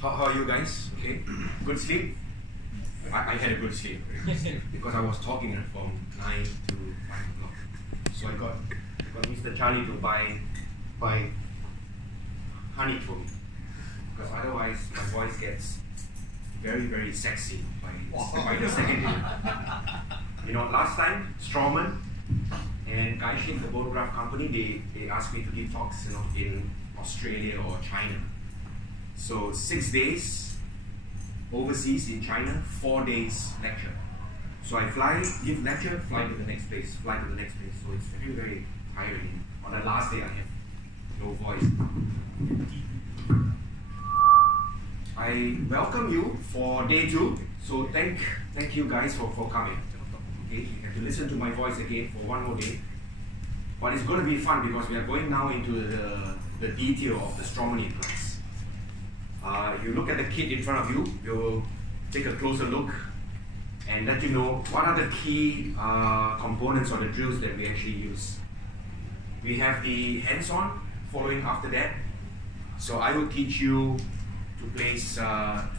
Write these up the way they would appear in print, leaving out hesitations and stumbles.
How are you guys? Okay, good sleep? I had a good sleep because I was talking from 9 to 5 o'clock. So I got Mr. Charlie to buy honey for me because otherwise my voice gets very, very sexy by the second day. You know, last time, Straumann and Gaishin, the bone graft company, they asked me to give talks, you know, in Australia or China. So 6 days overseas in China, 4 days lecture. So I fly, give lecture, fly to the next place, fly to the next place. So it's very, very tiring. On the last day I have no voice. I welcome you for day 2. So thank you guys for coming. Okay, you have to listen to my voice again for one more day. But it's going to be fun because we are going now into the detail of the Straumann implants. You look at the kit in front of you, you'll take a closer look and let you know what are the key components or the drills that we actually use. We have the hands-on following after that. So I will teach you to place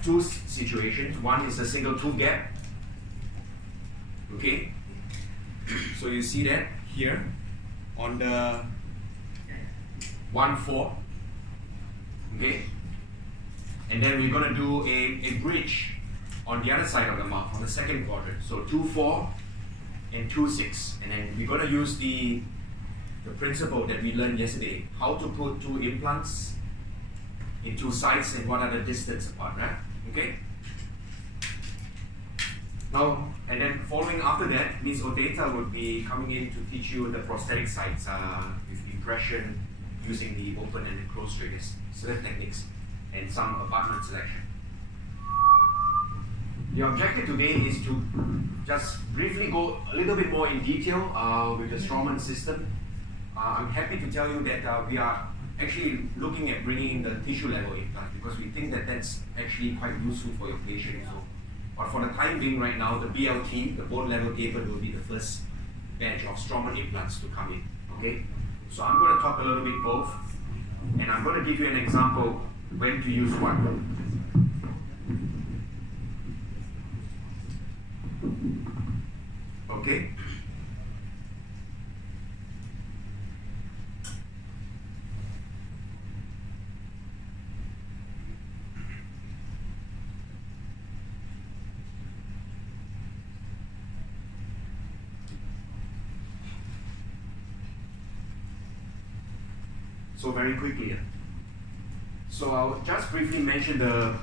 2 situations. One is a single tooth gap. Okay? So you see that here on the 1-4. Okay? And then we're going to do a bridge on the other side of the mouth, on the second quadrant. So 2-4 and 2-6. And then we're going to use the principle that we learned yesterday, how to put 2 implants in 2 sides and what are the distance apart, right? Okay? Now, and then following after that, Ms. Odeta would be coming in to teach you the prosthetic sides with impression using the open and the closed triggers, select techniques, and some abutment selection. The objective today is to just briefly go a little bit more in detail with the Straumann system. I'm happy to tell you that we are actually looking at bringing in the tissue level implant because we think that that's actually quite useful for your patient. So, but for the time being right now, the BLT, the bone level tapered, will be the first batch of Straumann implants to come in. Okay? So I'm going to talk a little bit both, and I'm going to give you an example when to use what. Okay? So very quickly. So I'll just briefly mention the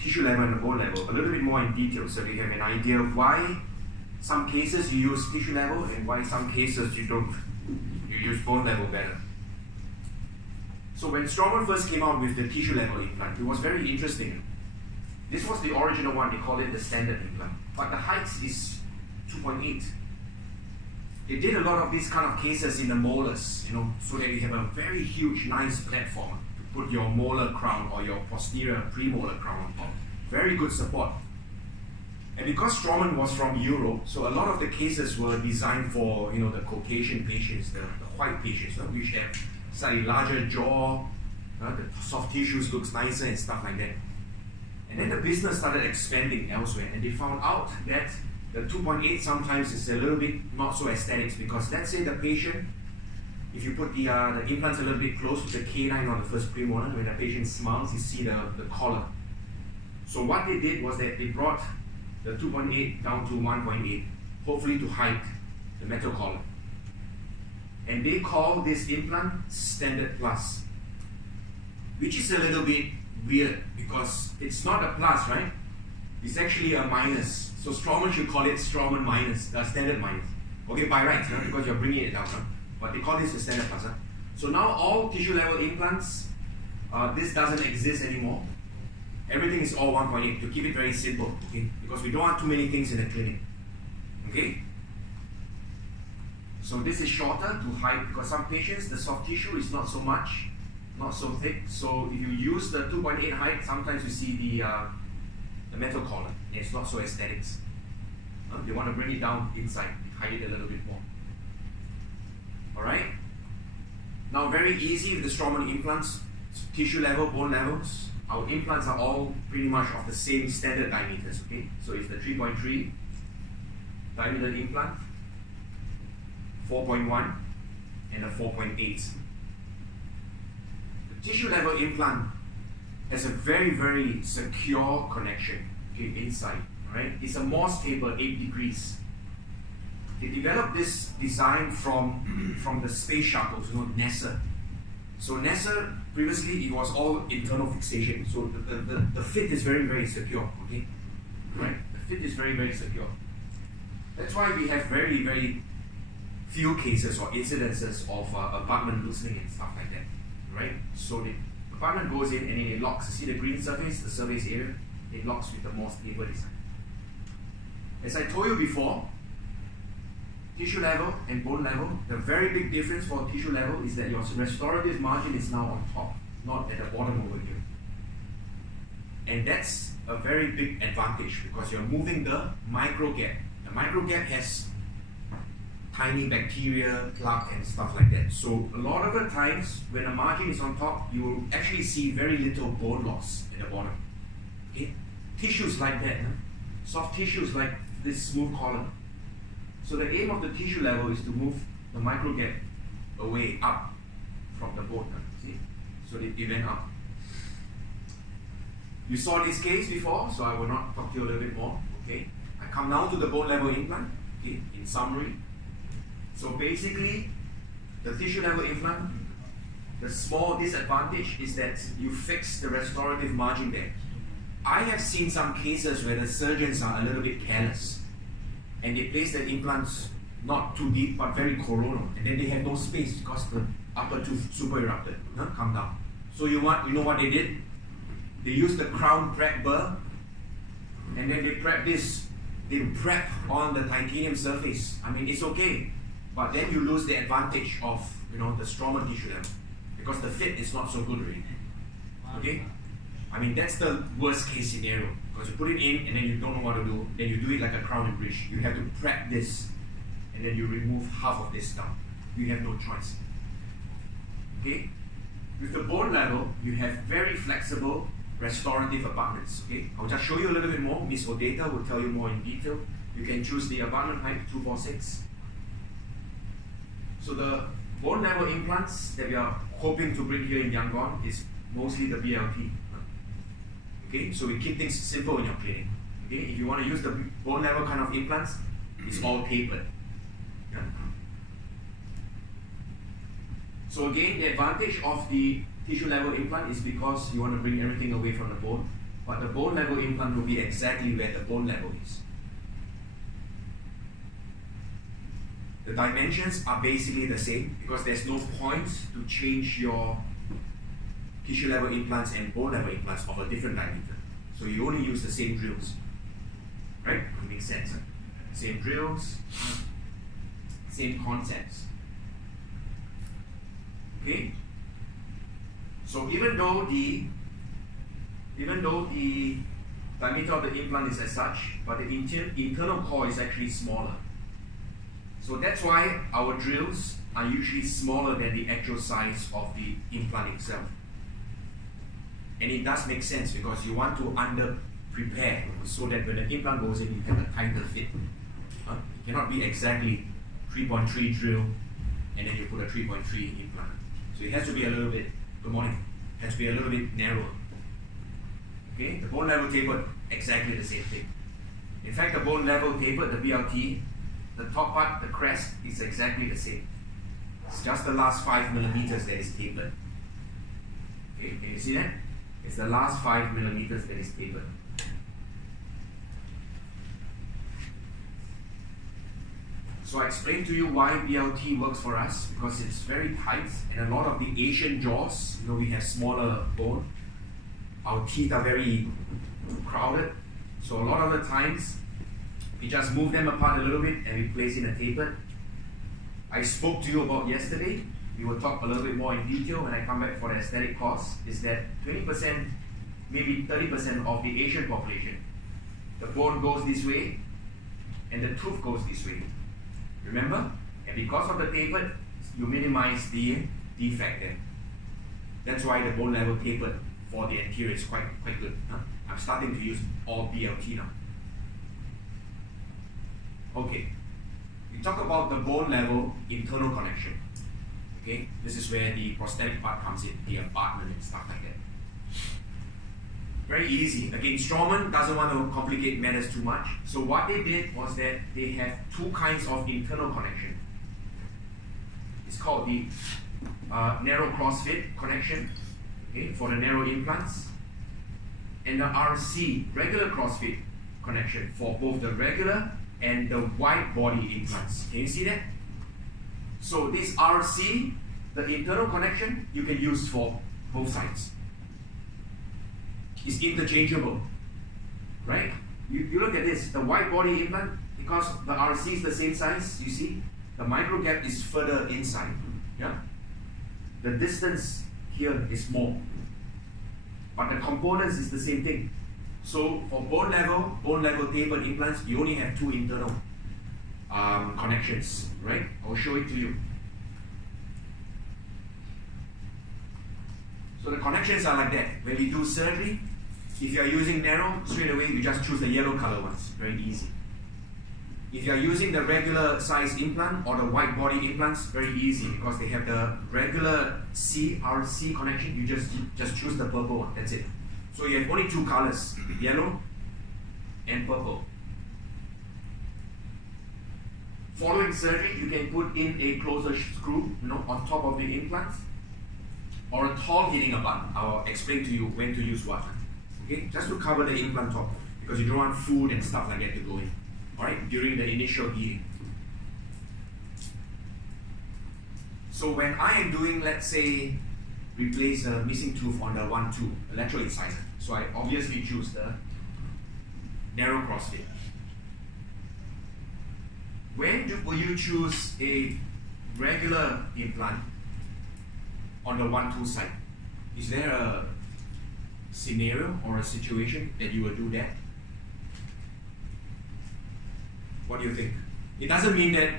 tissue level and the bone level a little bit more in detail so you have an idea of why some cases you use tissue level and why some cases you don't. You use bone level better. So when Straumann first came out with the tissue level implant, it was very interesting. This was the original one, they call it the standard implant. But the height is 2.8. They did a lot of these kind of cases in the molars, you know, so that you have a very huge, nice platform to put your molar crown or your posterior premolar crown on top. Very good support. And because Straumann was from Europe, so a lot of the cases were designed for, you know, the Caucasian patients, the white patients, which have slightly larger jaw, the soft tissues looks nicer and stuff like that. And then the business started expanding elsewhere, and they found out that the 2.8 sometimes is a little bit not so aesthetics because let's say the patient, if you put the implants a little bit close to the canine on the first premolar, when the patient smiles, you see the collar. So what they did was that they brought the 2.8 down to 1.8, hopefully to hide the metal collar. And they call this implant Standard Plus, which is a little bit weird because it's not a plus, right? It's actually a minus. So Straumann should call it Straumann minus, Standard minus. Okay, by right, because you're bringing it down. But they call this the Standard Plus. So now all tissue level implants, this doesn't exist anymore. Everything is all 1.8 to keep it very simple, okay? Because we don't want too many things in the clinic. Okay? So this is shorter to hide because some patients, the soft tissue is not so much, not so thick. So if you use the 2.8 height, sometimes you see the metal collar. It's not so aesthetics. They want to bring it down inside, hide it a little bit more. Alright? Now very easy with the Straumann implants, tissue level, bone levels. our implants are all pretty much of the same standard diameters, okay? So it's the 3.3 diameter implant, 4.1, and a 4.8. The tissue level implant has a very, very secure connection, okay, inside, right? It's a Morse taper, 8 degrees. They developed this design from the space shuttles, you know, NASA. So NASA, previously, it was all internal fixation. So the fit is very, very secure, okay? Right? The fit is very, very secure. That's why we have very, very few cases or incidences of abutment loosening and stuff like that, right? So the abutment goes in and then it locks. You see the green surface, the surface area, it locks with the Morse taper design. As I told you before, tissue level and bone level, the very big difference for tissue level is that your restorative margin is now on top, not at the bottom over here. And that's a very big advantage because you're moving the micro gap. The micro gap has tiny bacteria, plaque, and stuff like that. So a lot of the times when a margin is on top, you will actually see very little bone loss at the bottom. Okay? Tissues like that, soft tissues like this smooth column. So the aim of the tissue level is to move the micro gap away, up from the bone. See? So it went up. You saw this case before, so I will not talk to you a little bit more. Okay? I come now to the bone level implant, okay, in summary. So basically, the tissue level implant, the small disadvantage is that you fix the restorative margin there. I have seen some cases where the surgeons are a little bit careless and they place the implants not too deep but very coronal, and then they have no space because the upper tooth super erupted, come down. So you know what they did? They used the crown prep burr and then they prep this. They prep on the titanium surface. I mean, it's okay, but then you lose the advantage of the Straumann tissue level because the fit is not so good already. Okay? I mean, that's the worst case scenario because you put it in and then you don't know what to do. Then you do it like a crown and bridge. You have to prep this and then you remove half of this stuff. You have no choice. Okay? With the bone level, you have very flexible restorative abutments. Okay? I'll just show you a little bit more. Miss Odeta will tell you more in detail. You can choose the abutment height 246. So the bone level implants that we are hoping to bring here in Yangon is mostly the BLT. Okay, so we keep things simple in your clinic. Okay, if you want to use the bone level kind of implants, it's all tapered. Yeah. So again, the advantage of the tissue level implant is because you want to bring everything away from the bone, but the bone level implant will be exactly where the bone level is. The dimensions are basically the same because there's no point to change your tissue level implants and bone level implants of a different diameter. So you only use the same drills. Right? It makes sense. Same drills, same concepts. Okay? So even though the diameter of the implant is as such, but the internal core is actually smaller. So that's why our drills are usually smaller than the actual size of the implant itself. And it does make sense because you want to under-prepare so that when the implant goes in, you have a tighter fit. It cannot be exactly 3.3 drill and then you put a 3.3 implant. So it has to be a little bit, good morning, it has to be a little bit narrower. Okay, the bone level tapered, exactly the same thing. In fact, the bone level tapered, the BLT, the top part, the crest, is exactly the same. It's just the last 5 millimeters that is tapered. Okay, can you see that? It's the last 5 millimeters that is tapered. So I explained to you why BLT works for us, because it's very tight, and a lot of the Asian jaws, we have smaller bone. Our teeth are very crowded, so a lot of the times we just move them apart a little bit and we place in a tapered. I spoke to you about yesterday. We will talk a little bit more in detail when I come back for the aesthetic course, is that 20%, maybe 30% of the Asian population, the bone goes this way and the tooth goes this way. Remember? And because of the tapered, you minimize the defect there. That's why the bone level tapered for the anterior is quite good. Huh? I'm starting to use all BLT now. Okay, we talk about the bone level internal connection. Okay, this is where the prosthetic part comes in, the abutment and stuff like that. Very easy. Again, Straumann doesn't want to complicate matters too much. So what they did was that they have two kinds of internal connection. It's called the narrow crossfit connection, okay, for the narrow implants, and the RC, regular crossfit connection, for both the regular and the wide body implants. Can you see that? So this RC, the internal connection, you can use for both sides. It's interchangeable, right? You look at this, the wide body implant, because the RC is the same size, you see, the micro gap is further inside. Yeah? The distance here is more, but the components is the same thing. So for bone level tapered implants, you only have two internal connections, right? I'll show it to you. So the connections are like that. When you do surgery, if you are using narrow, straight away you just choose the yellow color ones. Very easy. If you are using the regular size implant or the wide body implants, very easy because they have the regular RC connection. You just choose the purple one. That's it. So you have only two colors, yellow and purple. Following surgery, you can put in a closer screw, on top of the implants, or a tall healing abutment. I'll explain to you when to use what. Okay, just to cover the implant top, because you don't want food and stuff like that to go in. All right, during the initial healing. So when I am doing, let's say, replace a missing tooth on the 1-2, a lateral incisor. So I obviously choose the narrow crossfit. When will you choose a regular implant on the 1-2 side? Is there a scenario or a situation that you will do that? What do you think? It doesn't mean that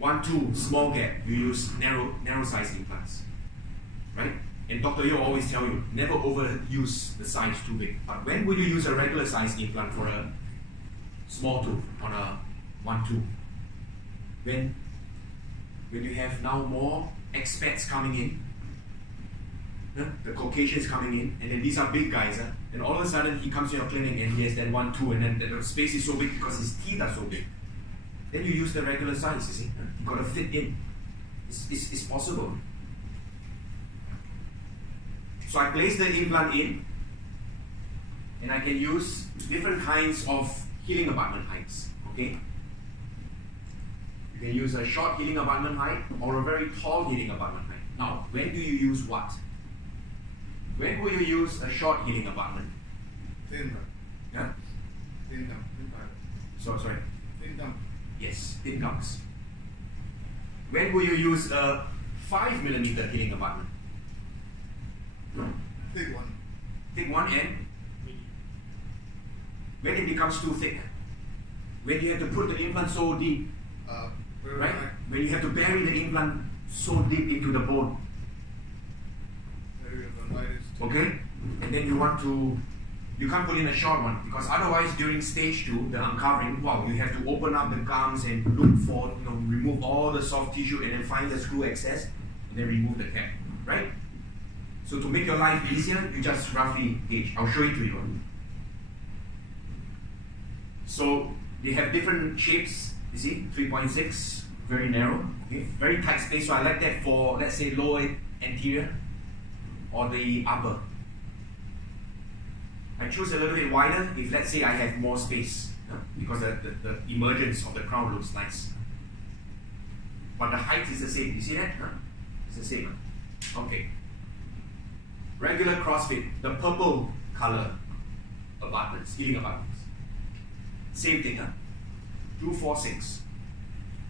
1-2 small gap, you use narrow size implants, right? And Dr. Yo always tell you, never overuse the size too big. But when would you use a regular size implant for a small tooth on a 1-2? When you have now more expats coming in, the Caucasians coming in, and then these are big guys, and all of a sudden he comes to your clinic and he has that 1-2, and then the space is so big because his teeth are so big. Then you use the regular size, you see? You got to fit in. It's possible. So I place the implant in, and I can use different kinds of healing abutment heights, okay? You can use a short healing abutment height or a very tall healing abutment height. Now, when do you use what? When will you use a short healing abutment? Thin. Yeah? Thin. Sorry? Thin gum. Yes, thin gums. When will you use a 5mm healing abutment? Thick one. Thick one and? When it becomes too thick? When you have to put the implant so deep, right? When you have to bury the implant so deep into the bone. Okay? And then you can't put in a short one, because otherwise during stage 2, the uncovering, you have to open up the gums and look for, remove all the soft tissue and then find the screw excess and then remove the cap, right? So to make your life easier, you just roughly gauge. I'll show it to you. So they have different shapes, you see, 3.6, very narrow, okay? Very tight space, so I like that for, let's say, lower anterior or the upper. I choose a little bit wider if, let's say, I have more space, because the emergence of the crown looks nice. But the height is the same. You see that? It's the same. Okay. Regular CrossFit, the purple color abutments, healing abutments. Same thing, 246.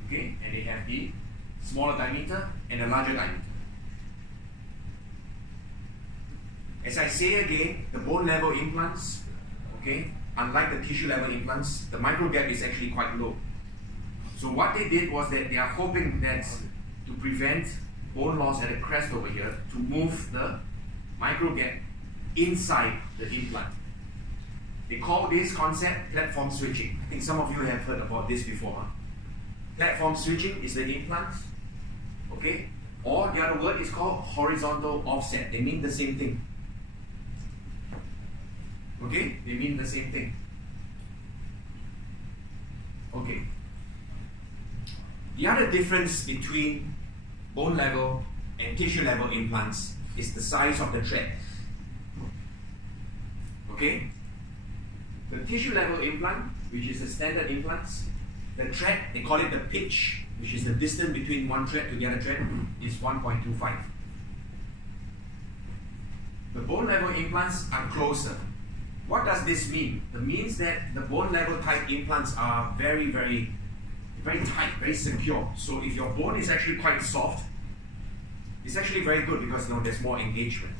Okay, and they have the smaller diameter and the larger diameter. As I say again, the bone level implants, okay, unlike the tissue level implants, the micro gap is actually quite low. So what they did was that they are hoping that to prevent bone loss at the crest over here, to move the micro gap inside the implant. They call this concept platform switching. I think some of you have heard about this before. Huh? Platform switching is the implant, okay? Or the other word is called horizontal offset. They mean the same thing. Okay? They mean the same thing. Okay. The other difference between bone level and tissue level implants is the size of the thread. Okay? The tissue level implant, which is the standard implants, the thread, they call it the pitch, which is the distance between one thread to the other thread, is 1.25. The bone level implants are closer. What does this mean? It means that the bone level type implants are very tight, very secure. So if your bone is actually quite soft, it's actually very good because there's more engagement.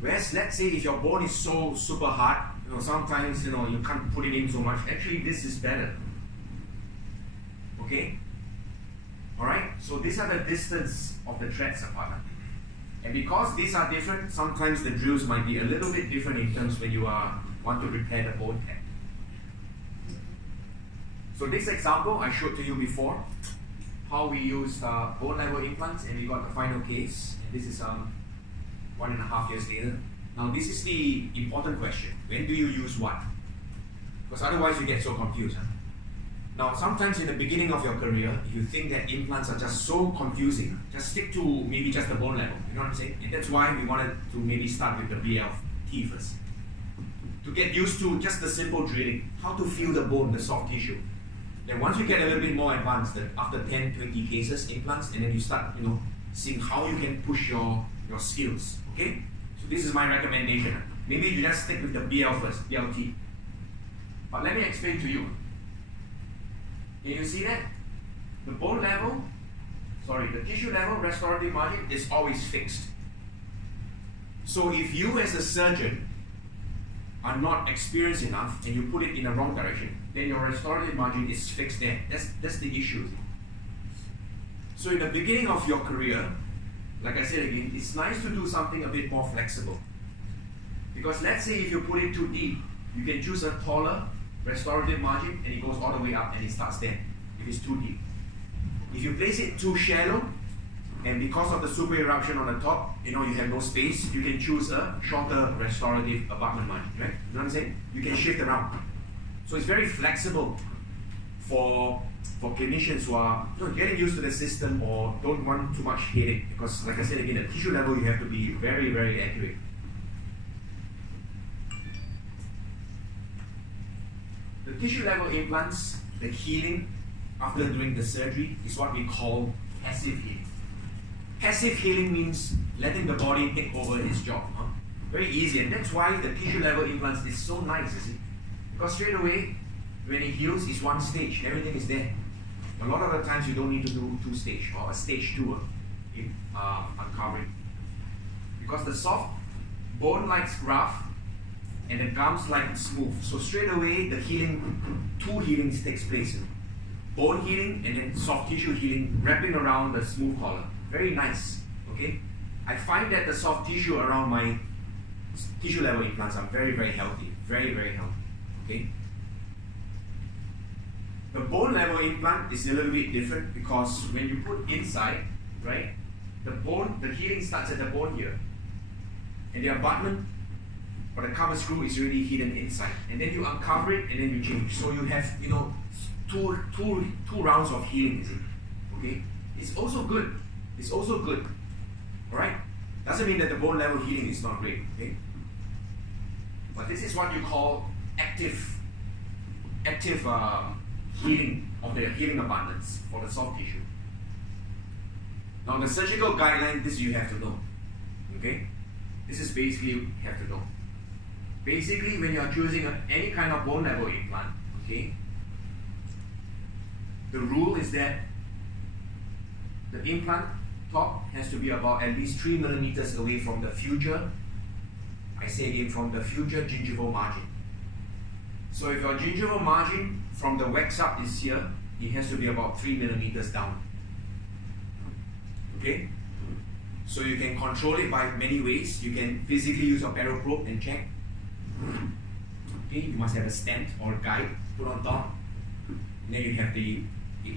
Whereas let's say if your bone is so super hard, sometimes you can't put it in so much. Actually, this is better. Okay? Alright? So these are the distance of the threads apart. And because these are different, sometimes the drills might be a little bit different in terms when you want to repair the bone head. So this example I showed to you before, how we used bone level implants and we got the final case. And this is 1.5 years later. Now this is the important question. When do you use what? Because otherwise you get so confused. Huh? Now sometimes in the beginning of your career, if you think that implants are just so confusing, just stick to maybe just the bone level. You know what I'm saying? And that's why we wanted to maybe start with the BLT first. To get used to just the simple drilling, how to feel the bone, the soft tissue. Then once you get a little bit more advanced, that after 10, 20 cases, implants, and then you start, seeing how you can push your skills. Okay? So this is my recommendation. Maybe you just stick with the BL first, BLT. But let me explain to you. Can you see that? The bone level, the tissue level restorative margin is always fixed. So if you as a surgeon are not experienced enough and you put it in the wrong direction, then your restorative margin is fixed there. That's the issue. So in the beginning of your career, like I said again, it's nice to do something a bit more flexible. Because let's say if you put it too deep, you can choose a taller restorative margin and it goes all the way up and it starts there if it's too deep. If you place it too shallow and because of the super eruption on the top, you have no space, you can choose a shorter restorative abutment margin, right? You know what I'm saying? You can shift around. So it's very flexible for clinicians who are getting used to the system or don't want too much headache, because like I said again, at tissue level you have to be very accurate. The tissue level implants, the healing after doing the surgery is what we call passive healing. Passive healing means letting the body take over its job. Huh? Very easy, and that's why the tissue level implants is so nice, you see? Because straight away, when it heals, it's one stage, everything is there. A lot of the times you don't need to do 2 stage or a stage 2 in uncovering. Because the soft bone likes rough and the gums like smooth. So straight away the healing, 2 healings takes place. Bone healing and then soft tissue healing wrapping around the smooth collar. Very nice. Okay? I find that the soft tissue around my tissue level implants are very healthy. Very healthy. Okay? The bone level implant is a little bit different because when you put inside, right, the healing starts at the bone here. And the abutment or the cover screw is already hidden inside. And then you uncover it and then you change. So you have, two rounds of healing, is it? Okay? It's also good. It's also good. Alright? Doesn't mean that the bone level healing is not great. Okay? But this is what you call active healing of the healing abundance for the soft tissue. Now the surgical guideline, this you have to know. Okay? This is basically you have to know. Basically, when you are choosing any kind of bone level implant, okay, the rule is that the implant top has to be about at least 3 millimeters away from the future, I say again, from the future gingival margin. So if your gingival margin from the wax up is here, it has to be about 3 millimeters down. Okay? So you can control it by many ways. You can physically use a barrel probe and check. Okay, you must have a stent or a guide put on top. And then you have the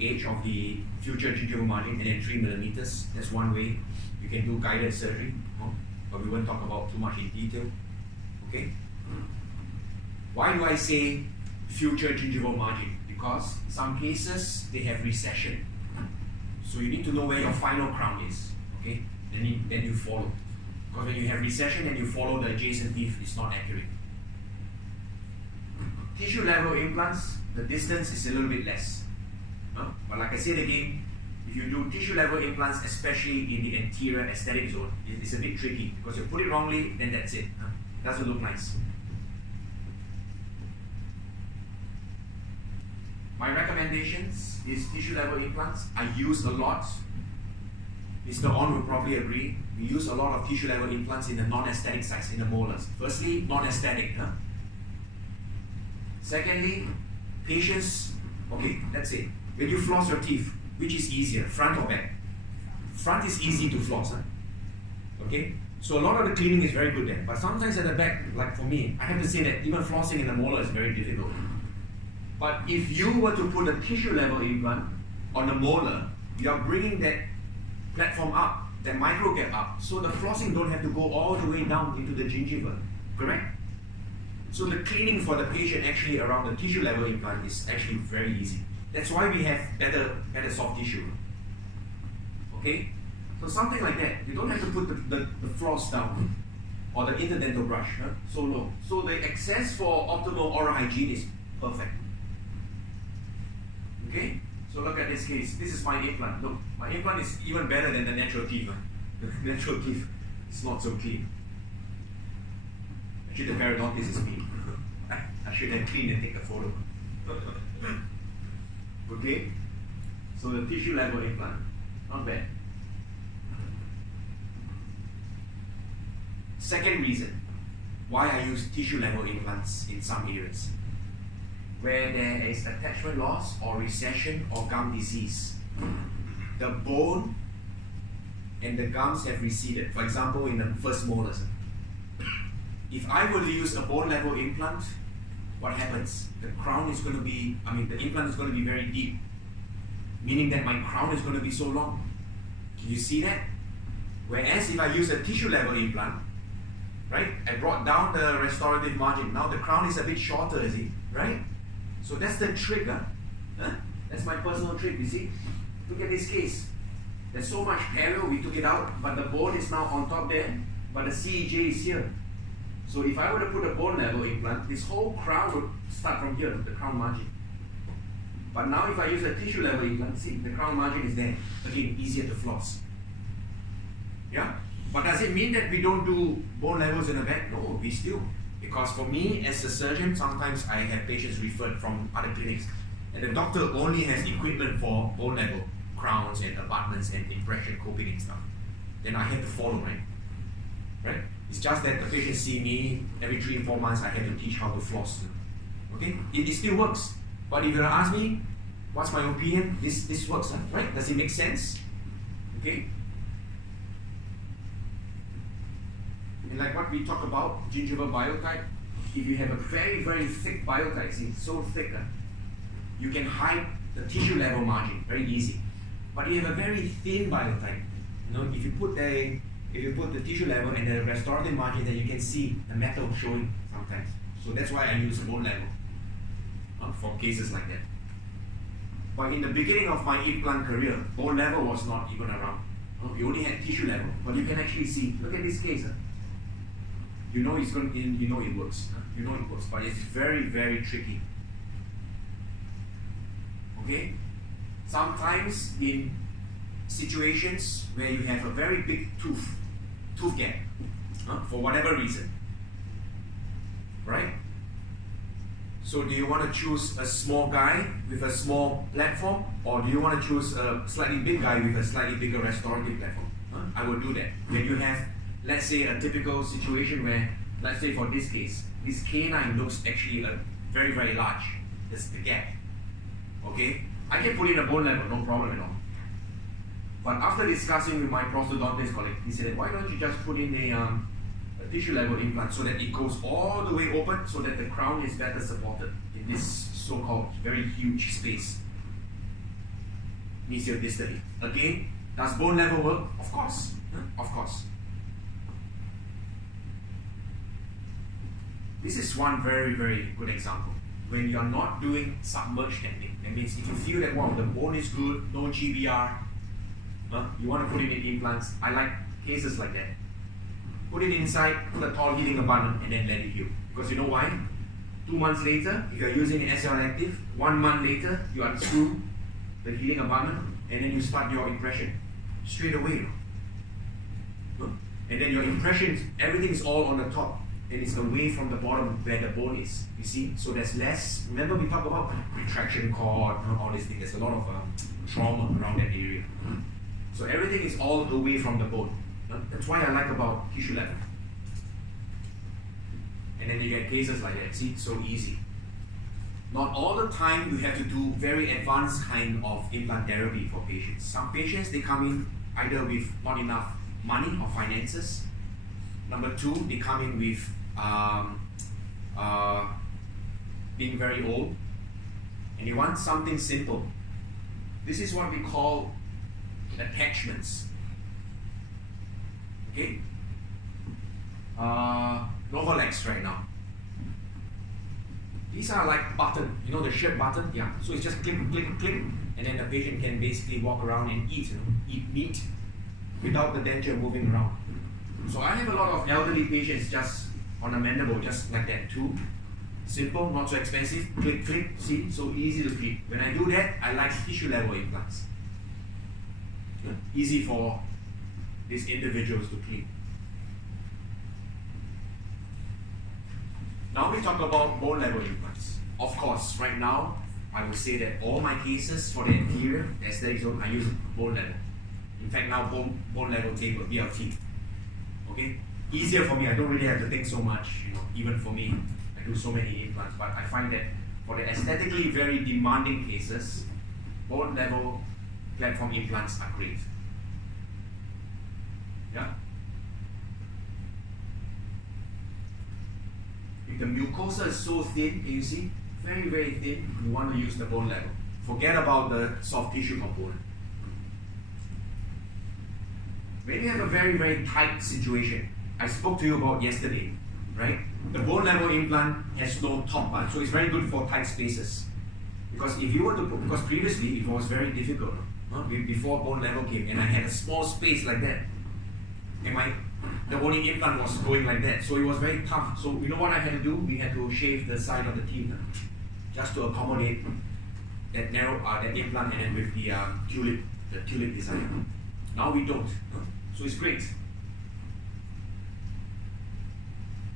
age of the future gingival margin, and then 3 millimeters. That's one way you can do guided surgery, but we won't talk about too much in detail. Okay. Why do I say future gingival margin? Because some cases they have recession. So you need to know where your final crown is. Okay, then you follow. Because when you have recession and you follow the adjacent teeth, it's not accurate. Tissue level implants, the distance is a little bit less. But like I said again, if you do tissue level implants, especially in the anterior aesthetic zone, it's a bit tricky because you put it wrongly, then that's it. It doesn't look nice. My recommendations is tissue level implants. I use a lot. Mr. On will probably agree. We use a lot of tissue level implants in the non-aesthetic sites, in the molars. Firstly, non-aesthetic. Secondly, patients, okay, that's it. When you floss your teeth, which is easier, front or back? Front is easy to floss. Okay? So a lot of the cleaning is very good there. But sometimes at the back, like for me, I have to say that even flossing in the molar is very difficult. But if you were to put a tissue level implant on the molar, you are bringing that platform up, that micro gap up, so the flossing don't have to go all the way down into the gingiva, correct? So the cleaning for the patient actually around the tissue level implant is actually very easy. That's why we have better soft tissue. Okay? So something like that. You don't have to put the floss down or the interdental brush so low. So the access for optimal oral hygiene is perfect. Okay? So look at this case. This is my implant. Look, my implant is even better than the natural teeth. The natural teeth is not so clean. Actually, the periodontist is me. I should have cleaned and take a photo. Okay? So the tissue level implant, not bad. Second reason why I use tissue level implants in some areas. Where there is attachment loss or recession or gum disease. The bone and the gums have receded. For example, in the first molars. If I were to use a bone level implant, what happens? The crown is going to be, the implant is going to be very deep, meaning that my crown is going to be so long. Can you see that? Whereas if I use a tissue level implant, right, I brought down the restorative margin. Now the crown is a bit shorter, is it? Right? So that's the trick. That's my personal trick, you see? Look at this case. There's so much paleo, we took it out, but the bone is now on top there, but the CEJ is here. So if I were to put a bone level implant, this whole crown would start from here, the crown margin. But now if I use a tissue level implant, see, the crown margin is there. Again, easier to floss. Yeah? But does it mean that we don't do bone levels in the back? No, we still. Because for me, as a surgeon, sometimes I have patients referred from other clinics, and the doctor only has equipment for bone level, crowns and abutments and impression coping and stuff. Then I have to follow, right? It's just that the patients see me every 3 or 4 months. I have to teach how to floss. Okay, it still works. But if you ask me, what's my opinion? This works, right? Does it make sense? Okay. And like what we talk about, gingival biotype, if you have a very, very thick biotype, see, so thick, you can hide the tissue level margin very easy. But you have a very thin biotype. If you put the tissue level and the restorative margin, then you can see the metal showing sometimes. So that's why I use bone level for cases like that. But in the beginning of my implant career, bone level was not even around. We only had tissue level, but you can actually see. Look at this case. You know it's going. You know it works. You know it works, but it's very, very tricky. Okay. Sometimes in situations where you have a very big tooth gap, for whatever reason, right? So do you want to choose a small guy with a small platform, or do you want to choose a slightly big guy with a slightly bigger restorative platform? I will do that. When you have, let's say, a typical situation where, let's say for this case, this canine looks actually very, very large. There's the gap. Okay? I can put in a bone level, no problem at all. But after discussing with my prosthodontist colleague, he said, why don't you just put in a tissue level implant so that it goes all the way open so that the crown is better supported in this so-called very huge space. Mesiodistally. Again, does bone level work? Of course. Of course. This is one very, very good example. When you're not doing submerged technique, that means if you feel that wow, the bone is good, no GBR, you want to put it in implants. I like cases like that. Put it inside, put a tall healing abutment, and then let it heal. Because you know why? 2 months later, if you're using an SL active, 1 month later, you unscrew the healing abutment, and then you start your impression straight away. And then your impressions, everything is all on the top, and it's away from the bottom where the bone is. You see? So there's less. Remember we talked about retraction cord, all these things. There's a lot of trauma around that area. So everything is all away from the bone. That's why I like about tissue level. And then you get cases like that. See, so easy. Not all the time you have to do very advanced kind of implant therapy for patients. Some patients, they come in either with not enough money or finances. Number 2, they come in with being very old, and they want something simple. This is what we call attachments. Okay? Novalex right now. These are like button, you know the shirt button? Yeah. So it's just click, click, click, and then the patient can basically walk around and eat, eat meat without the denture moving around. So I have a lot of elderly patients just on a mandible, just like that too. Simple, not so expensive, click, click, see, so easy to treat. When I do that, I like tissue level implants. Easy for these individuals to clean. Now we talk about bone level implants. Of course, right now, I will say that all my cases for the anterior aesthetic zone, I use bone level. In fact, now bone level taper, BLT. Okay? Easier for me, I don't really have to think so much, even for me. I do so many implants, but I find that for the aesthetically very demanding cases, bone level platform implants are great. Yeah? If the mucosa is so thin, can you see? Very, very thin, you want to use the bone level. Forget about the soft tissue component. When you have a very, very tight situation, I spoke to you about yesterday, right? The bone level implant has no top part, so it's very good for tight spaces. Because if you were to put, because previously it was very difficult, before bone level came, and I had a small space like that, and the only implant was going like that, so it was very tough. So you know what I had to do? We had to shave the side of the teeth, just to accommodate that narrow, that implant, and then with the tulip design. Now we don't, so it's great.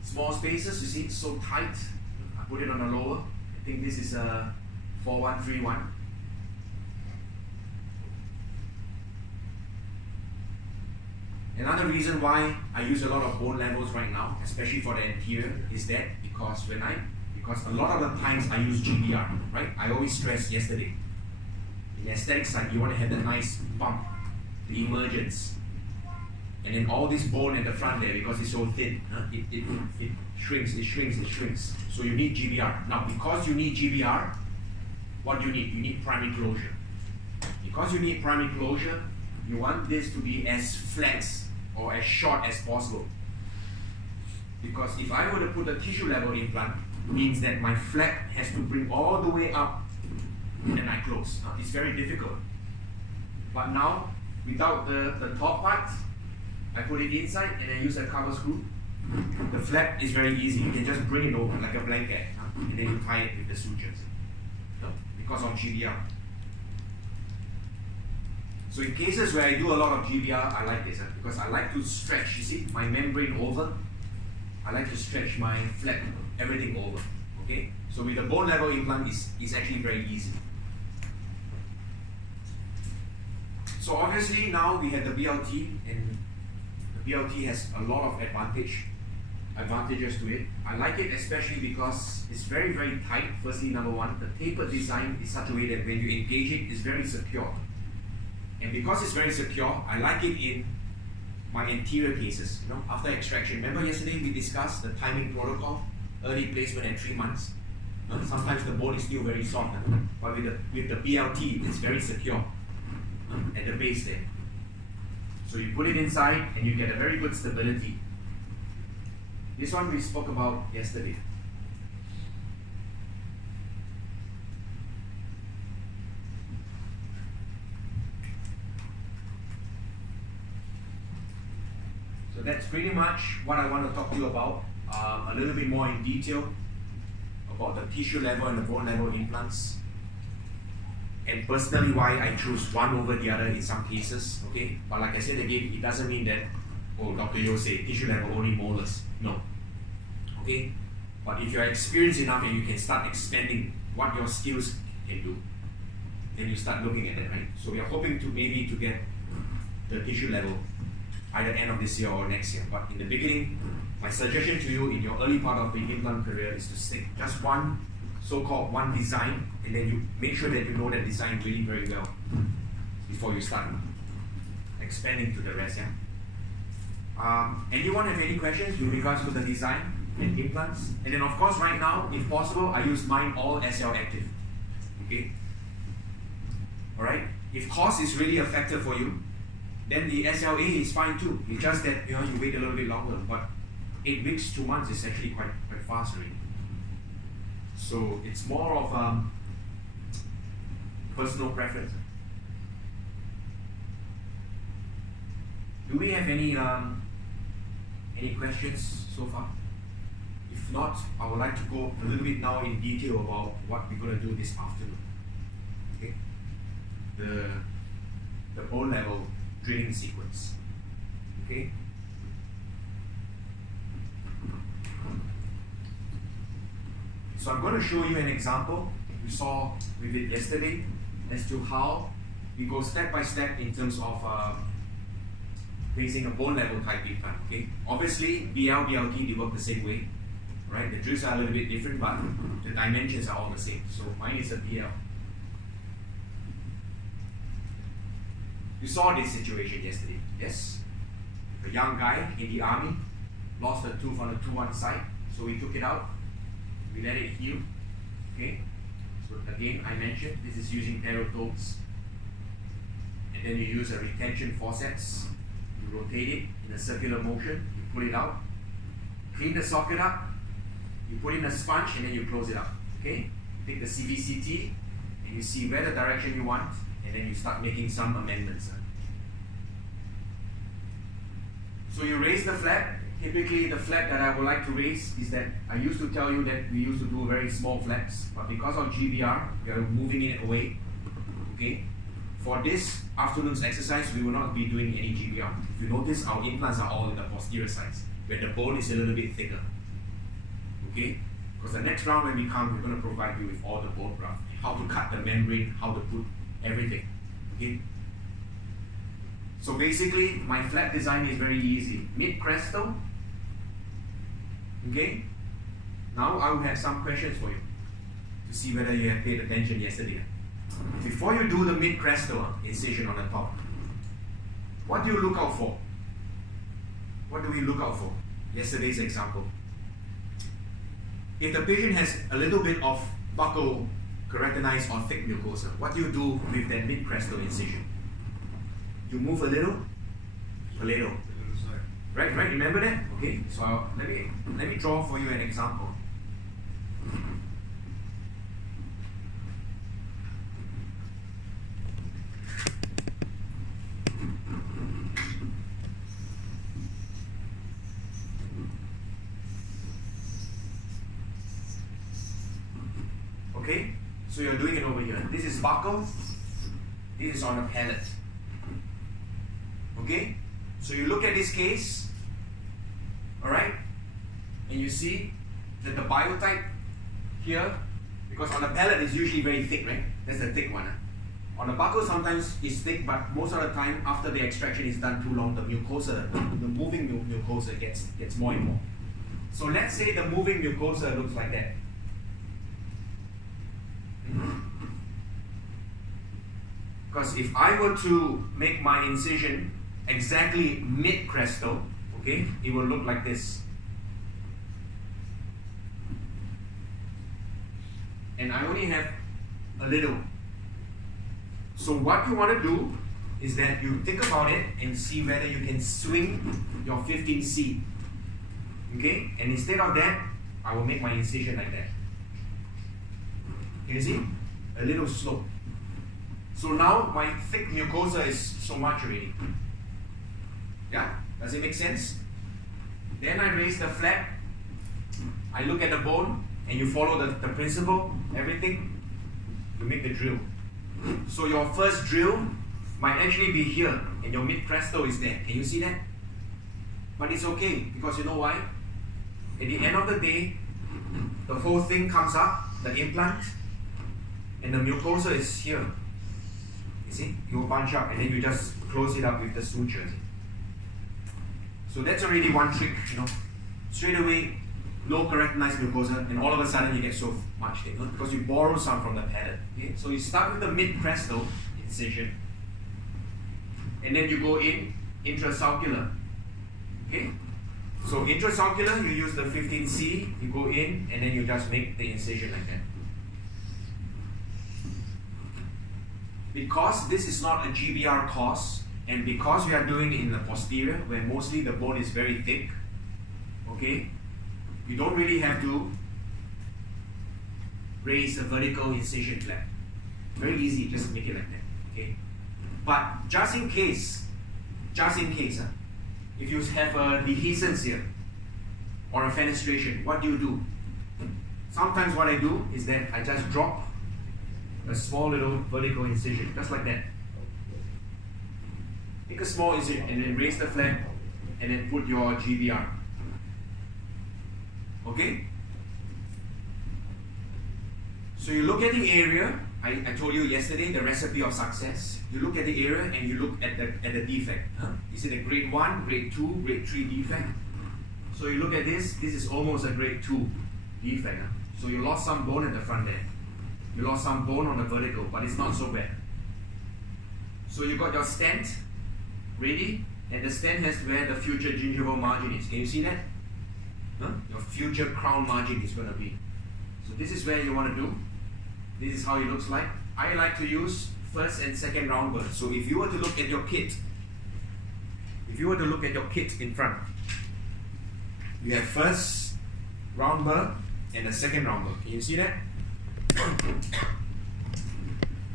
Small spaces, you see, it's so tight. I put it on the lower. I think this is a 4131. Another reason why I use a lot of bone levels right now, especially for the anterior, is that because a lot of the times I use GBR, right? I always stressed yesterday. In the aesthetic side, you want to have that nice bump, the emergence. And then all this bone at the front there, because it's so thin, it shrinks, it shrinks, it shrinks. So you need GBR. Now, because you need GBR, what do you need? You need primary closure. Because you need primary closure, you want this to be as flat or as short as possible. Because if I were to put a tissue level implant, it means that my flap has to bring all the way up and I close. Now, it's very difficult. But now, without the top part, I put it inside and I use a cover screw. The flap is very easy. You can just bring it over like a blanket, and then you tie it with the sutures. Because of GBR. So in cases where I do a lot of GBR, I like this because I like to stretch, you see, my membrane over. I like to stretch my flap, everything over. Okay? So with the bone level implant, it's actually very easy. So obviously now we have the BLT, and the BLT has a lot of advantages to it. I like it especially because it's very, very tight. Firstly, number one, the tapered design is such a way that when you engage it, it's very secure. And because it's very secure, I like it in my anterior cases. You know, after extraction. Remember yesterday we discussed the timing protocol, early placement at 3 months. Sometimes the bone is still very soft, but with the BLT, it's very secure at the base there. So you put it inside and you get a very good stability. This one we spoke about yesterday. So that's pretty much what I want to talk to you about, a little bit more in detail about the tissue level and the bone level implants, and personally why I choose one over the other in some cases, okay? But like I said again, it doesn't mean that, oh, Dr. Yo say tissue level only molars. No, okay? But if you're experienced enough and you can start expanding what your skills can do, then you start looking at that, right? So we are hoping to maybe to get the tissue level either end of this year or next year. But in the beginning, my suggestion to you in your early part of the implant career is to stick just one, so-called one design, and then you make sure that you know that design really very well before you start expanding to the rest. Yeah. Anyone have any questions with regards to the design and implants? And then of course right now, if possible, I use mine all SL active. Okay. All right. If cost is really a factor for you, then the SLA is fine too. It's just that you wait a little bit longer. But 8 weeks, 2 months is actually quite fast already. So it's more of personal preference. Do we have any questions so far? If not, I would like to go a little bit now in detail about what we're going to do this afternoon. Okay, the O-level drilling sequence. Okay. So I'm going to show you an example we saw with it yesterday as to how we go step by step in terms of placing a bone level type implant. Okay. Obviously, BL, BLT, they work the same way, right? The drills are a little bit different, but the dimensions are all the same. So mine is a BL. You saw this situation yesterday, yes? A young guy in the army lost a tooth on one side, so we took it out, we let it heal, okay? So again, I mentioned, this is using perotomes, and then you use a retention forceps, you rotate it in a circular motion, you pull it out, clean the socket up, you put in a sponge, and then you close it up, okay? You take the CVCT, and you see where the direction you want, and then you start making some amendments. So you raise the flap. Typically the flap that I would like to raise is that I used to tell you that we used to do very small flaps, but because of GBR, we are moving it away. Okay. For this afternoon's exercise, we will not be doing any GBR. If you notice, our implants are all in the posterior sides, where the bone is a little bit thicker. Okay? Because the next round when we come, we're going to provide you with all the bone graft, how to cut the membrane, how to put everything. Okay? So basically, my flap design is very easy. Mid-crestal. Okay? Now I will have some questions for you to see whether you have paid attention yesterday. Before you do the mid-crestal incision on the top, what do you look out for? What do we look out for? Yesterday's example. If the patient has a little bit of buccal keratinized or thick mucosa, what do you do with that mid-crestal incision? You move a little. Right, remember that? Okay, so let me draw for you an example. Okay, so you're doing it over here. This is buccal, this is on a palate. Okay, so you look at this case, alright, and you see that the biotype here, because on the palate is usually very thick, right? That's the thick one. On the buccal sometimes it's thick, but most of the time after the extraction is done too long, the mucosa, the moving mucosa gets more and more. So let's say the moving mucosa looks like that. Because if I were to make my incision exactly mid-crestal, okay, it will look like this. And I only have a little. So what you want to do is that you think about it and see whether you can swing your 15C. Okay? And instead of that, I will make my incision like that. Can you see? A little slope. So now my thick mucosa is so much already. Yeah? Does it make sense? Then I raise the flap. I look at the bone and you follow the principle, everything. You make the drill. So your first drill might actually be here and your mid-crestal is there. Can you see that? But it's okay because you know why? At the end of the day, the whole thing comes up, the implant, and the mucosa is here. You see? You bunch up and then you just close it up with the suture. So that's already one trick, you know. Straight away, low keratinized mucosa, and all of a sudden you get so much thing, you know, because you borrow some from the pattern. Okay? So you start with the mid-crestal incision, and then you go in intrasulcular. Okay? So intrasulcular, you use the 15C, you go in, and then you just make the incision like that. Because this is not a GBR course, and because we are doing it in the posterior, where mostly the bone is very thick, okay, you don't really have to raise a vertical incision flap. Very easy, just make it like that, okay? But just in case, if you have a dehiscence here, or a fenestration, what do? Sometimes what I do is that I just drop a small little vertical incision, just like that. Make a small incision and then raise the flap and then put your GBR. Okay? So you look at the area. I told you yesterday the recipe of success. You look at the area and you look at the defect. Is it a grade 1, grade 2, grade 3 defect? So you look at this. This is almost a grade 2 defect. So you lost some bone at the front there. You lost some bone on the vertical, but it's not so bad. So you got your stent ready, and the stent has where the future gingival margin is. Can you see that? Your future crown margin is going to be. So this is where you want to do. This is how it looks like. I like to use first and second round burr. So if you were to look at your kit, in front, you have first round burr and a second round burr. Can you see that?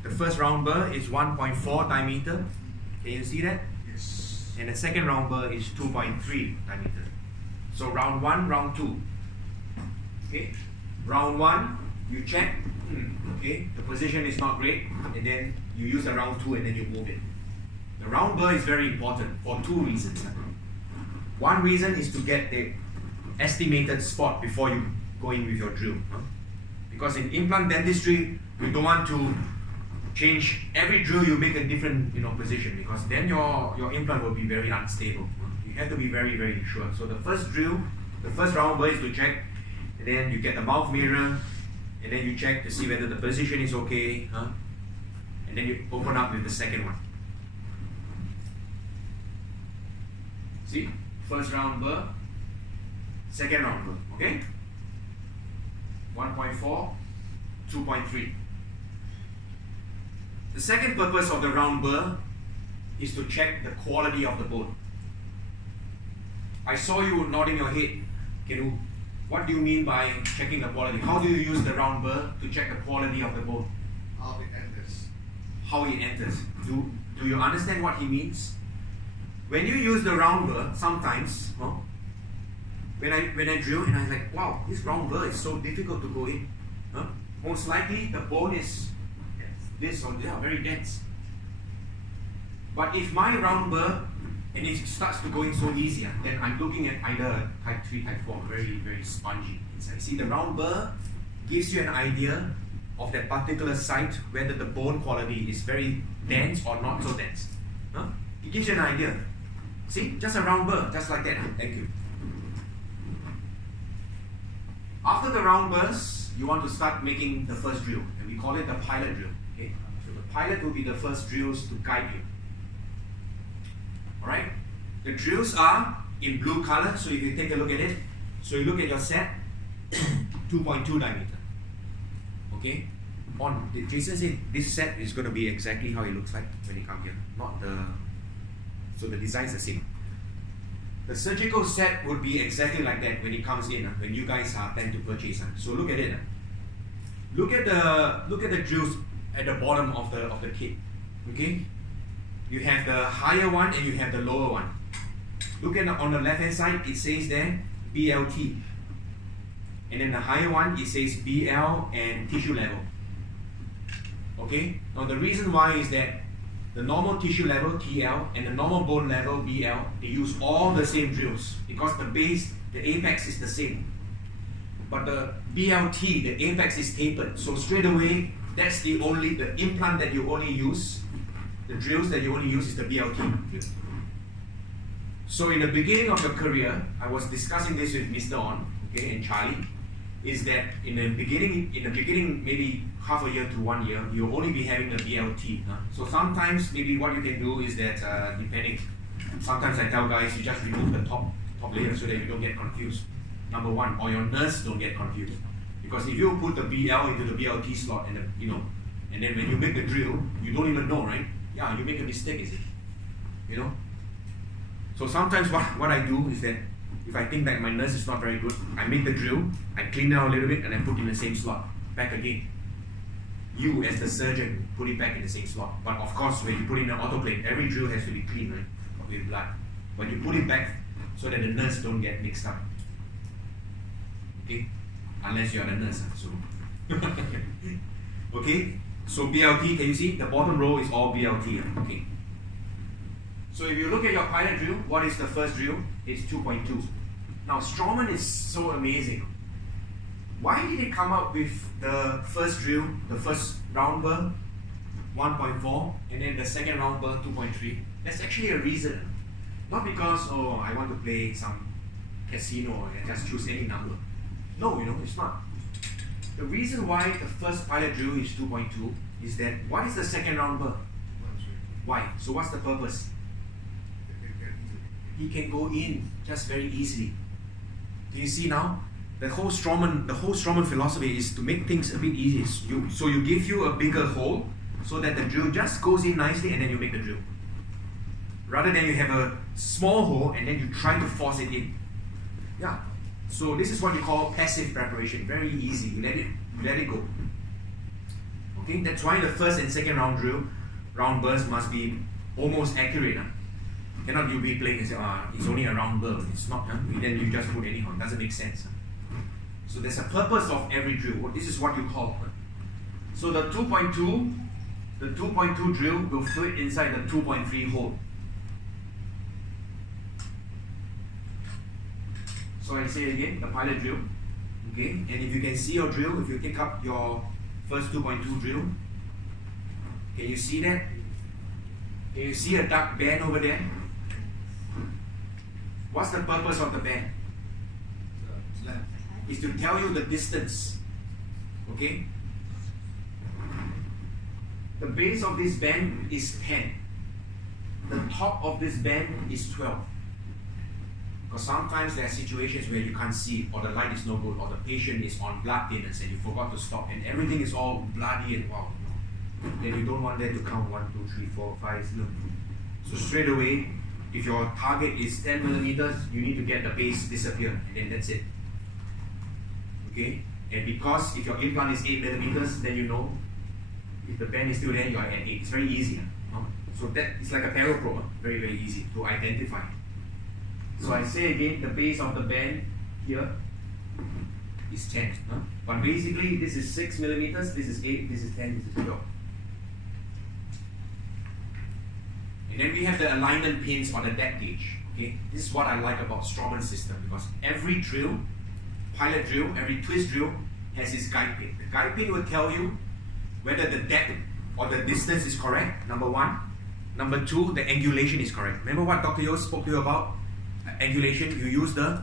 The first round burr is 1.4 diameter. Can you see that? Yes. And the second round burr is 2.3 diameter. So round 1, round 2. Okay? Round 1, you check. Okay? The position is not great. And then you use the round 2 and then you move it. The round burr is very important for two reasons. One reason is to get the estimated spot before you go in with your drill. Because in implant dentistry, you don't want to change every drill. You make a different, position, because then your implant will be very unstable. You have to be very, very sure. So the first drill, the first round burr is to check, and then you get the mouth mirror, and then you check to see whether the position is okay, and then you open up with the second one. See, first round burr, second round burr, okay? 1.4, 2.3. The second purpose of the round burr is to check the quality of the bone. I saw you nodding your head. What do you mean by checking the quality? How do you use the round burr to check the quality of the bone? How it enters. How it enters. Do you understand what he means? When you use the round burr, sometimes, when I drill and I'm like, wow, this round burr is so difficult to go in. Most likely the bone is this or that, very dense. But if my round burr, and it starts to go in so easier, then I'm looking at either type 3, type 4, very, very spongy inside. See, the round burr gives you an idea of that particular site, whether the bone quality is very dense or not so dense. It gives you an idea. See, just a round burr, just like that. Thank you. After the round burrs, you want to start making the first drill, and we call it the pilot drill. Okay? pilot will be the first drills to guide you. Alright? The drills are in blue color, so if you take a look at it, so you look at your set, 2.2 diameter. Okay? Jason said this set is going to be exactly how it looks like when you come here. So the design is the same. The surgical set would be exactly like that when it comes in, when you guys tend to purchase. So look at it. Look at the drills at the bottom of the kit. Okay? You have the higher one and you have the lower one. Look at on the left hand side, it says there BLT. And then the higher one, it says BL and tissue level. Okay? Now the reason why is that the normal tissue level, TL, and the normal bone level, BL, they use all the same drills because the base, the apex is the same. But the BLT, the apex is tapered. So straight away, that's the implant that you only use, the drills that you only use is the BLT drill. So in the beginning of your career, I was discussing this with Mr. On, okay, and Charlie, is that in the beginning, maybe half a year to 1 year, you'll only be having the BLT. So sometimes maybe what you can do is that, depending, sometimes I tell guys you just remove the top layer so that you don't get confused. Number one, or your nurse don't get confused. Because if you put the BL into the BLT slot and and then when you make the drill, you don't even know, right? Yeah, you make a mistake, is it? You know? So sometimes what I do is that if I think that my nurse is not very good, I make the drill, I clean it out a little bit, and I put it in the same slot, back again. You, as the surgeon, put it back in the same slot. But of course, when you put in an autoclave, every drill has to be clean, right? With blood. But you put it back so that the nurse don't get mixed up. Okay? Unless you are the nurse. So. Okay? So BLT, can you see? The bottom row is all BLT. Okay? So if you look at your pilot drill, what is the first drill? It's 2.2. Now Straumann is so amazing. Why did they come up with the first drill, the first round burr, 1.4, and then the second round burr, 2.3? There's actually a reason. Not because, oh, I want to play some casino and just choose any number. No, it's not. The reason why the first pilot drill is 2.2 is that, what is the second round burr? Why? So what's the purpose? He can go in just very easily. Do you see now? The whole Straumann philosophy is to make things a bit easier. So you give you a bigger hole so that the drill just goes in nicely and then you make the drill. Rather than you have a small hole and then you try to force it in. Yeah. So this is what you call passive preparation. Very easy. You let it go. Okay, that's why the first and second round burrs must be almost accurate. Cannot you be playing and say, it's only a round burr. It's not, then you just put anyhow. It doesn't make sense. So there's a purpose of every drill. This is what you call. So the 2.2 drill will fit inside the 2.3 hole. So I say again, the pilot drill. Okay, and if you can see your drill, if you pick up your first 2.2 drill, can you see that? Can you see a dark band over there? What's the purpose of the band? Is to tell you the distance. Okay? The base of this band is 10. The top of this band is 12. Because sometimes there are situations where you can't see, or the light is no good, or the patient is on blood thinners and you forgot to stop, and everything is all bloody and wow. Then you don't want them to count 1, 2, 3, 4, 5. No. So straight away, if your target is 10 millimeters, you need to get the base disappear, and then that's it. Okay? And because if your implant is 8 millimeters, then you know if the band is still there, you are at 8. It's very easy. So that it's like a parallel probe, very, very easy to identify. So I say again, the base of the band here is 10. But basically, this is 6 millimeters, this is 8, this is 10, this is 12. And then we have the alignment pins on the depth gauge. Okay? This is what I like about Straumann system, because every drill, pilot drill, every twist drill has its guide pin. The guide pin will tell you whether the depth or the distance is correct, number one. Number two, the angulation is correct. Remember what Dr. Yo spoke to you about? Angulation, you use the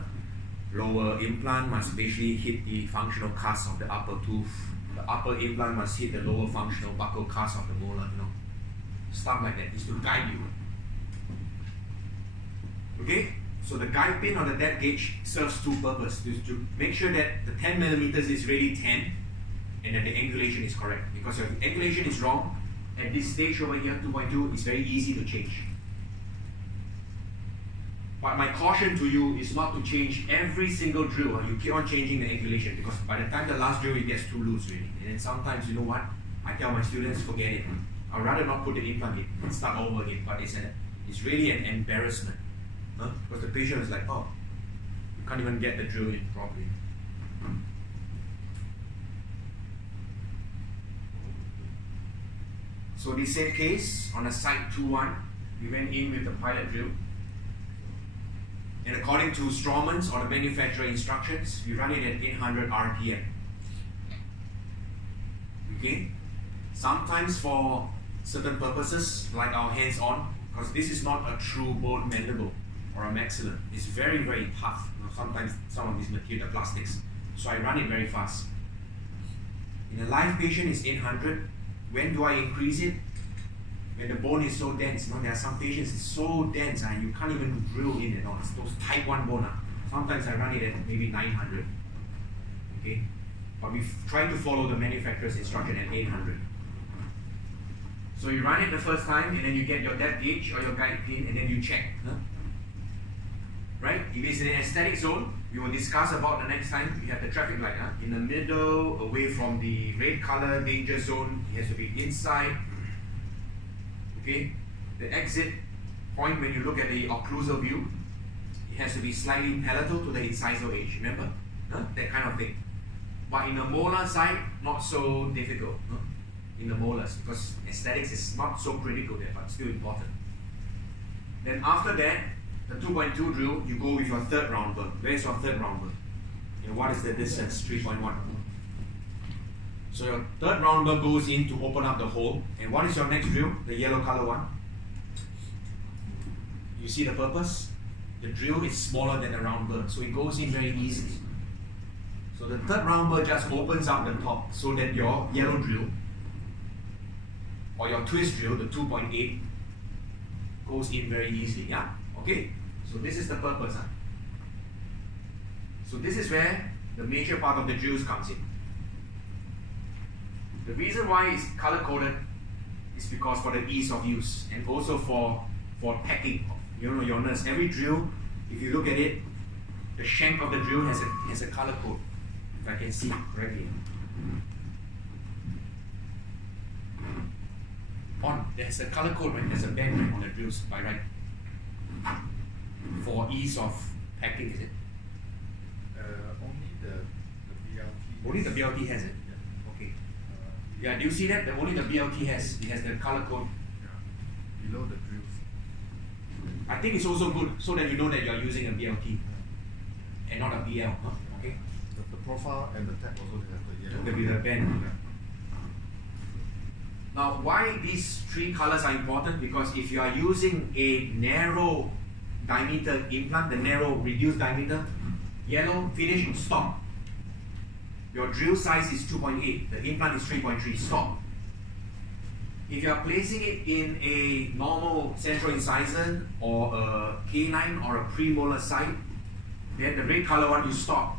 lower implant must basically hit the functional cusp of the upper tooth, the upper implant must hit the lower functional buccal cast of the molar, stuff like that is to guide you. Okay, so the guide pin on the depth gauge serves two purposes: to make sure that the 10 millimeters is really 10 and that the angulation is correct. Because if the angulation is wrong, at this stage over here, 2.2, it's very easy to change. But my caution to you is not to change every single drill. You keep on changing the angulation, because by the time the last drill, it gets too loose really. And then sometimes, you know what, I tell my students, forget it. I'd rather not put the implant in and start over again. But it's really an embarrassment. Because the patient is like, oh, you can't even get the drill in properly. So the same case, on a site 2-1, we went in with the pilot drill. And according to Straumann's or the manufacturer instructions, we run it at 800 RPM. Okay? Sometimes for certain purposes, like our hands-on, because this is not a true bone mandible or a maxilla. It's very, very tough. Sometimes some of these material plastics. So I run it very fast. In a live patient, it's 800. When do I increase it? When the bone is so dense. There are some patients it's so dense you can't even drill in at all. It's those type 1 bone. Sometimes I run it at maybe 900. Okay? But we try to follow the manufacturer's instruction at 800. So you run it the first time and then you get your depth gauge or your guide pin and then you check. Right? If it's in an aesthetic zone, we will discuss about the next time. We have the traffic light. In the middle, away from the red color danger zone, it has to be inside. Okay? The exit point, when you look at the occlusal view, it has to be slightly palatal to the incisal edge. Remember? That kind of thing. But in the molar side, not so difficult. In the molars, because aesthetics is not so critical there, but still important. Then after that, the 2.2 drill, you go with your third round burr. Where is your third round burr? What is the distance? 3.1. So your third round burr goes in to open up the hole. And what is your next drill? The yellow color one. You see the purpose? The drill is smaller than the round burr, so it goes in very easily. So the third round burr just opens up the top so that your yellow drill or your twist drill, the 2.8, goes in very easily. Yeah? Okay, so this is the purpose. So this is where the major part of the drills comes in. The reason why it's color-coded is because for the ease of use and also for packing. Your nurse, every drill, if you look at it, the shank of the drill has a color code, if I can see correctly. There's a color code, right? There's a band on the drills by right. For ease of packing, is it? Only the BLT. Only the BLT has it? Yeah. Okay. Yeah, do you see that? Only the BLT has the color code. Yeah. Below the drills. I think it's also good so that you know that you're using a BLT and not a BL. Okay? The profile and the tag also have the yellow. There will be the band. Yeah. Now, why these three colors are important? Because if you are using a narrow diameter implant, the narrow reduced diameter, yellow, finish, stop. Your drill size is 2.8, the implant is 3.3, stop. If you are placing it in a normal central incisor or a canine or a premolar site, then the red color one, you stop.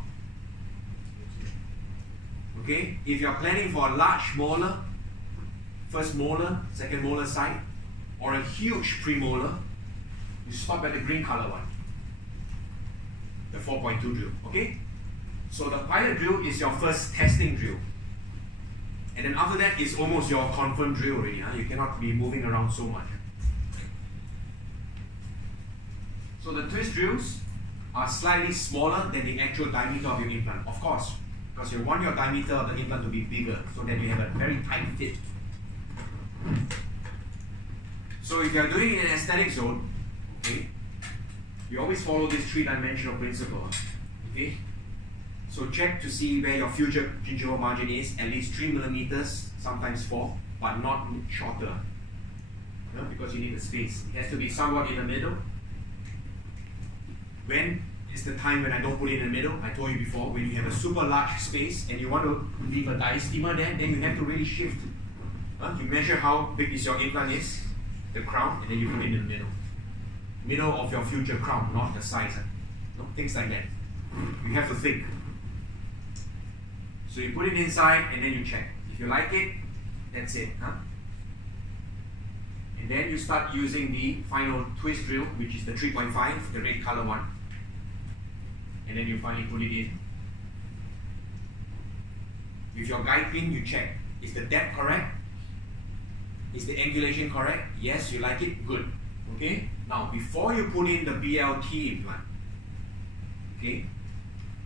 Okay? If you are planning for a large molar, first molar, second molar site, or a huge premolar, you stop at the green color one, the 4.2 drill. Okay? So the pilot drill is your first testing drill. And then after that, it's almost your confirmed drill already. You cannot be moving around so much. So the twist drills are slightly smaller than the actual diameter of your implant. Of course, because you want your diameter of the implant to be bigger so that you have a very tight fit. So if you are doing it in an aesthetic zone, okay, you always follow this three-dimensional principle. Okay? So check to see where your future gingival margin is, at least 3 millimeters, sometimes 4, but not shorter. Because you need the space. It has to be somewhat in the middle. When is the time when I don't put it in the middle. I told you before, when you have a super large space and you want to leave a diastema there, then you have to really shift. You measure how big is your implant is, the crown, and then you put it in the middle. Middle of your future crown, not the size. No, things like that. You have to think. So you put it inside and then you check. If you like it, that's it. And then you start using the final twist drill, which is the 3.5, the red color one. And then you finally put it in. With your guide pin, you check. Is the depth correct? Is the angulation correct? Yes, you like it? Good. Okay? Now, before you put in the BLT implant, okay,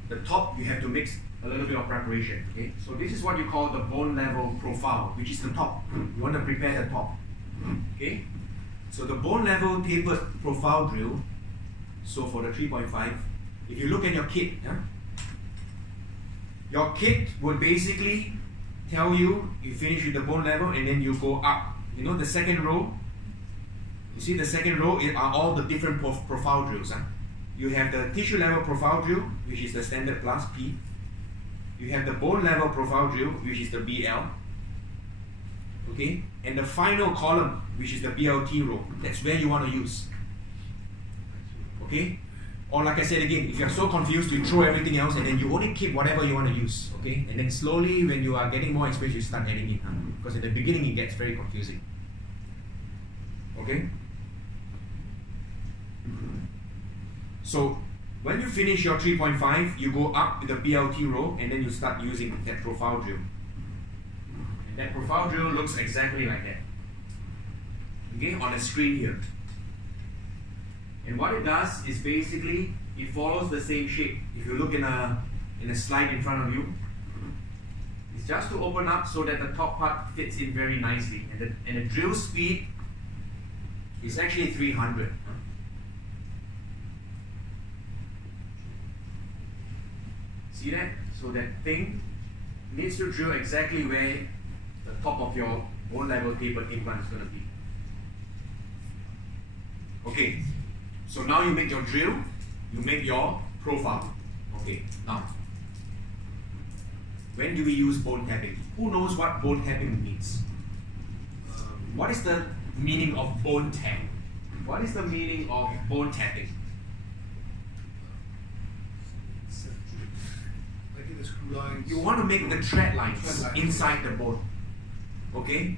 the top you have to mix a little bit of preparation. Okay? So this is what you call the bone level profile, which is the top. You want to prepare the top. Okay? So the bone level tapered profile drill, so for the 3.5, if you look at your kit, your kit would basically tell you finish with the bone level and then you go up. You know the second row? You see the second row are all the different profile drills. You have the tissue level profile drill, which is the standard plus P. You have the bone level profile drill, which is the BL. Okay? And the final column, which is the BLT row. That's where you want to use. Okay? Or like I said again, if you're so confused, you throw everything else and then you only keep whatever you want to use. Okay? And then slowly, when you are getting more experience, you start adding it. Because in the beginning, it gets very confusing. Okay? So, when you finish your 3.5, you go up with the BLT row and then you start using that profile drill. And that profile drill looks exactly like that. Okay, on the screen here. And what it does is basically, it follows the same shape. If you look in a slide in front of you, it's just to open up so that the top part fits in very nicely. And the drill speed is actually 300. See that? So that thing needs to drill exactly where the top of your bone level tapered implant is going to be. Okay, so now you make your drill, you make your profile. Okay, now, when do we use bone tapping? Who knows what bone tapping means? What is the meaning of bone tap? What is the meaning of bone tapping? You want to make the tread lines inside the bone. Okay?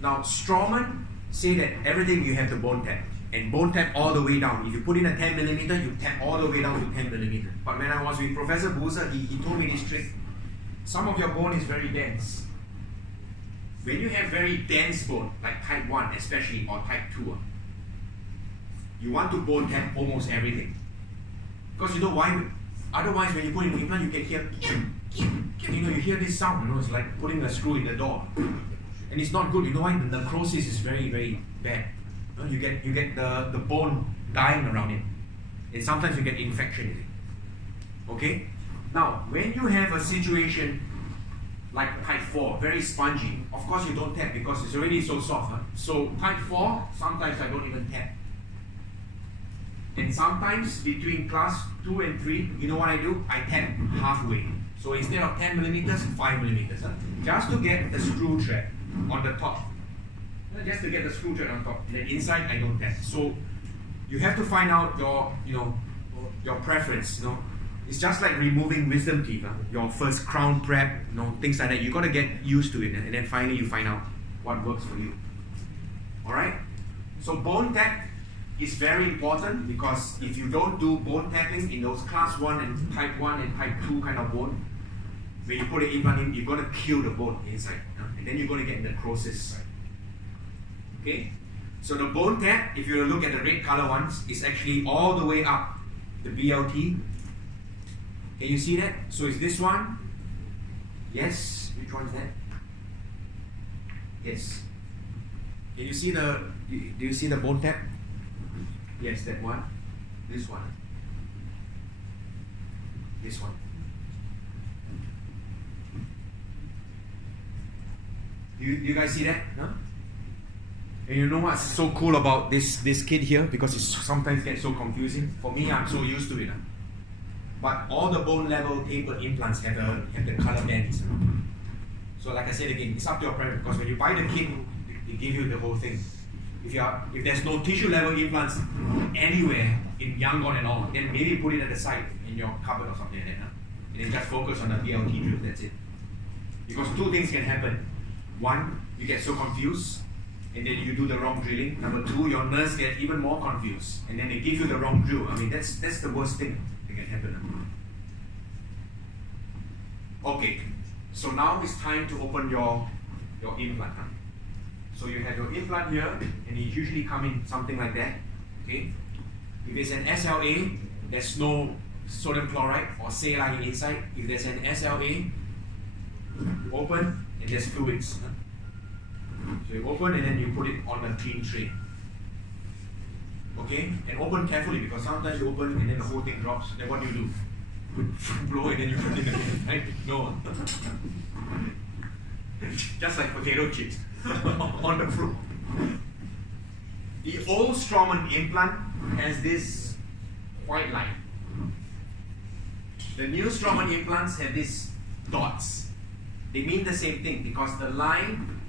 Now, Straumann say that everything you have to bone tap. And bone tap all the way down. If you put in a 10mm, you tap all the way down to 10mm. But when I was with Professor Boozer, he told me this trick. Some of your bone is very dense. When you have very dense bone, like type 1 especially, or type 2, you want to bone tap almost everything. Because you know why? Otherwise, when you put in an implant, you can hear, you hear this sound, it's like putting a screw in the door. And it's not good, you know why? The necrosis is very, very bad. You get the bone dying around it. And sometimes you get infection in it. Okay? Now, when you have a situation like type 4, very spongy, of course you don't tap because it's already so soft. So type 4, sometimes I don't even tap. And sometimes between class 2 and 3, you know what I do? I tap halfway. So instead of 10mm, 5mm. Just to get the screw thread on the top. Just to get the screw thread on top. And then inside, I don't tap. So you have to find out your preference. It's just like removing wisdom teeth. Your first crown prep, things like that. You got to get used to it. And then finally, you find out what works for you. Alright? So bone tap is very important because if you don't do bone tapping in those class 1 and type 1 and type 2 kind of bone, when you put an implant in, you're going to kill the bone inside. And then you're going to get necrosis. Okay? So the bone tap, if you look at the red color ones, is actually all the way up the BLT. Can you see that? So is this one? Yes. Which one is that? Yes. Can you see do you see the bone tap? Yes, that one. This one. This one. Do you guys see that? Huh? And you know what's so cool about this kit here? Because it sometimes gets so confusing. For me, I'm so used to it. but all the bone level tapered implants have the color bands. So like I said again, it's up to your preference, because when you buy the kit, they give you the whole thing. If there's no tissue level implants anywhere in Yangon and all, then maybe put it at the side in your cupboard or something like that. And then just focus on the BLT drill, that's it. Because two things can happen. One, you get so confused, and then you do the wrong drilling. Number two, your nurse get even more confused, and then they give you the wrong drill. I mean, that's the worst thing that can happen. Okay, so now it's time to open your implant. So you have your implant here, and it usually come in something like that. Okay, if it's an SLA, there's no sodium chloride or saline inside. If there's an SLA, you open and there's fluids. So you open and then you put it on a clean tray. Okay, and open carefully, because sometimes you open and then the whole thing drops. Then what do you do? Blow and then you put it again, right? No. Just like potato chips on the floor. The old Straumann implant has this white line. The new Straumann implants have these dots. They mean the same thing, because the line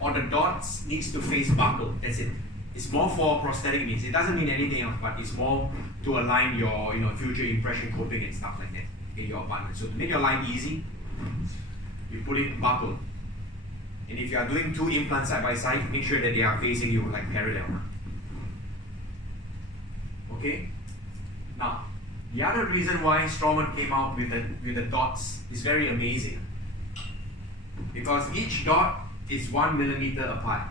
or the dots needs to face buccal. That's it. It's more for prosthetic means. It doesn't mean anything else, but it's more to align your future impression coping and stuff like that in your apartment. So to make your line easy, you put it buccal. And if you are doing two implants side by side, make sure that they are facing you like parallel. Okay? Now, the other reason why Straumann came out with the dots is very amazing. Because each dot is 1 millimeter apart.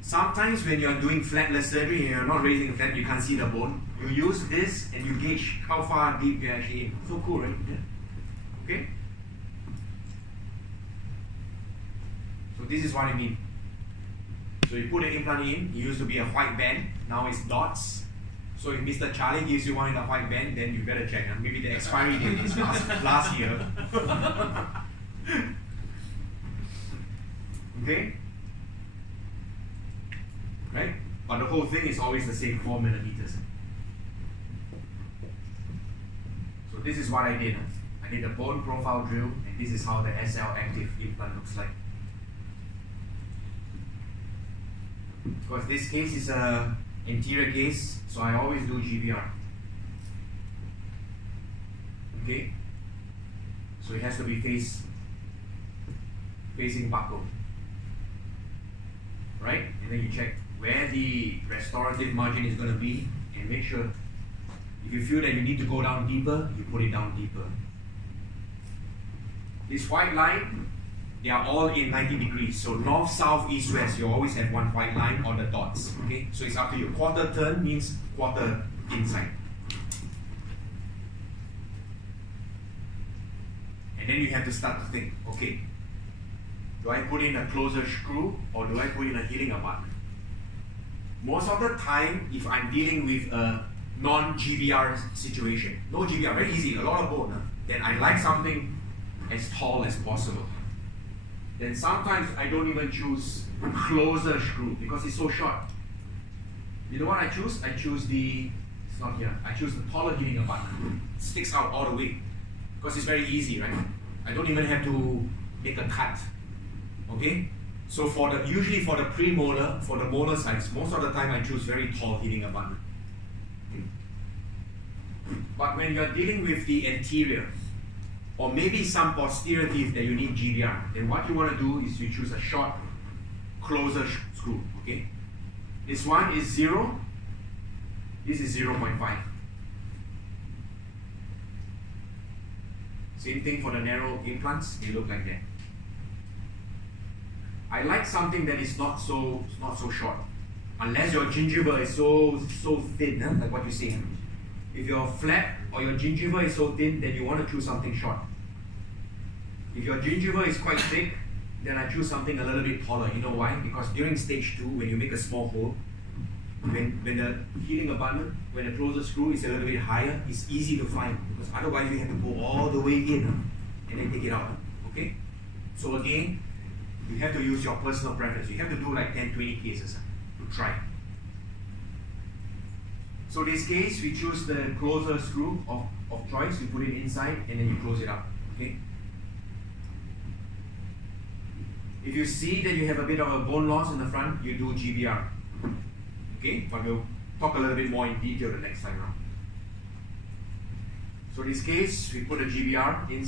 Sometimes when you're doing flatless surgery and you're not raising the flat, you can't see the bone. You use this and you gauge how far deep you're actually in. So cool, right? Yeah. Okay? So this is what I mean. So you put an implant in, it used to be a white band, now it's dots. So if Mr. Charlie gives you one in a white band, then you better check. Maybe the expiry date is last year. Okay? Right? But the whole thing is always the same 4 millimeters. So this is what I did. I did a bone profile drill, and this is how the SL active implant looks like. Because this case is a anterior case, so I always do GBR. Okay? So it has to be facing buccal. Right? And then you check where the restorative margin is going to be, and make sure if you feel that you need to go down deeper, you put it down deeper. This white line, they are all in 90 degrees. So north, south, east, west, you always have one white line on the dots. Okay? So it's up to you. Quarter turn means quarter inside. And then you have to start to think, okay, do I put in a closer screw or do I put in a healing abutment? Most of the time, if I'm dealing with a non-GBR situation, no GBR, very easy, a lot of bone, then I like something as tall as possible. Then sometimes I don't even choose closer screw because it's so short. You know what I choose? I choose it's not here, I choose the taller healing abutment. It sticks out all the way because it's very easy, right? I don't even have to make a cut. Okay? So usually for the premolar, for the molar sides, most of the time I choose very tall healing abutment. Okay. But when you're dealing with the anterior, or maybe some posterior teeth that you need GBR, then what you want to do is you choose a short, closer screw. Okay? This one is 0, this is 0.5. Same thing for the narrow implants, they look like that. I like something that is not so short, unless your gingiva is so thin, like what you say. If your flap or your gingiva is so thin, then you want to choose something short. If your gingiva is quite thick, then I choose something a little bit taller. You know why? Because during stage 2, when you make a small hole, when the healing abutment, when the closer screw is a little bit higher, it's easy to find, because otherwise you have to go all the way in and then take it out. Okay? So again, you have to use your personal preference. You have to do like 10, 20 cases to try. So this case, we choose the closer screw of choice, you put it inside and then you close it up, okay? If you see that you have a bit of a bone loss in the front, you do GBR, okay? But we'll talk a little bit more in detail the next time around. So this case, we put a GBR inside.